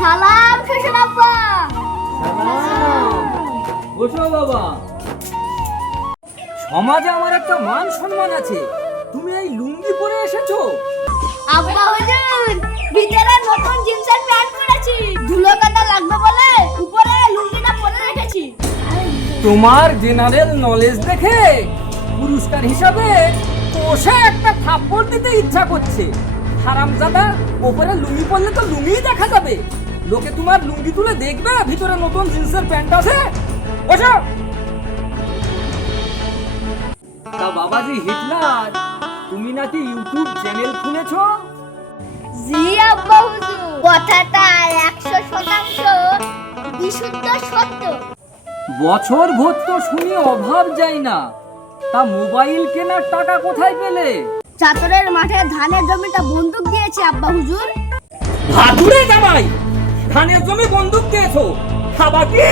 সালাম শ্বশুর আব্বা। বসো বাবা। সমাজে আমার একটা মান সম্মান আছে। তুমি এই লুঙ্গি পরে এসেছ? আব্বা হুজুর ভিতরে নতুন জিন্সের প্যান্ট পরেছি। ধুলো কাদা লাগবে বলে উপরে লুঙ্গিটা পরে রেখেছি। তোমার জেনারেল নলেজ দেখে পুরস্কার হিসাবে কষে একটা থাপ্পড় দিতে ইচ্ছা করছে। হারামজাদা ওপরে লুঙ্গি পরলে তো লুঙ্গিই দেখা যাবে। লোকে তোমার লুঙ্গি তুলে দেখবে ভিতরে নতুন জিন্সের প্যান্ট আছে। বসো তা বাবাজি হিটলার তুমি নাকি ইউটিউব চ্যানেল খুলেছো? জি আব্বা হুজুর। কথাটা একশো শতাংশ বিশুদ্ধ সত্য। বছর ভর তো শুনি অভাব যায় না। তা মোবাইল কেনার টাকা কোথায় পেলে? চাতরের মাঠে ধানের জমিটা বন্দুক দিয়েছে আব্বা হুজুর। ভাদুরে জামাই, ধানের জমি বন্দুক দিয়েছ। খাবার কি?